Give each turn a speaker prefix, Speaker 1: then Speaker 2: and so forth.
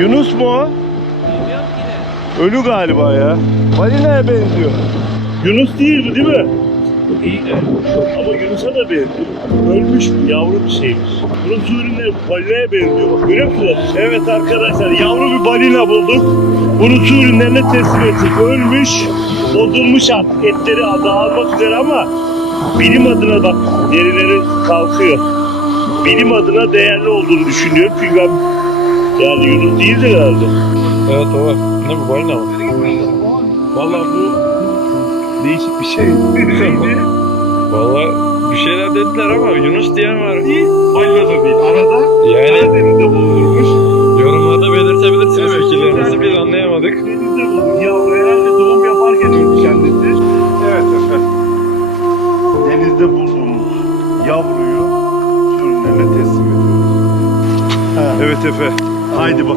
Speaker 1: Yunus mu o? Ölü galiba ya. Balinaya benziyor. Yunus değil bu değil mi?
Speaker 2: İyi de.
Speaker 1: Ama Yunus'a da benziyor. Ölmüş mü? Yavru bir şeymiş. Bunun su ürünleri balinaya benziyor. Bak, Görüyor musunuz? Evet arkadaşlar yavru bir balina bulduk. Bunu su ürünlerine teslim ettik. Ölmüş, bozulmuş artık. Etleri dağılmak üzere ama bilim adına bak derileri kalkıyor. Bilim adına değerli olduğunu düşünüyorum. Çünkü ben yani Yunus değildir herhalde.
Speaker 2: Evet o var. Ne bu balina mı?
Speaker 1: Vallahi bu değişik bir şey.
Speaker 2: Valla bir şeyler dediler ama Yunus diyen var.
Speaker 1: Balina da değil. Arada
Speaker 2: Yani
Speaker 1: Karadeniz'de bulunmuş.
Speaker 2: yorumlarda belirtebilirsiniz fikirlerinizi biz anlayamadık.
Speaker 1: Denizde bulunmuş. Yavru herhalde doğum yaparken ölmüş kendisi. Evet efendim. Denizde bulduğumuz yavruyu sürünlerine teslim ediyoruz. Evet Efe. Haydi bak.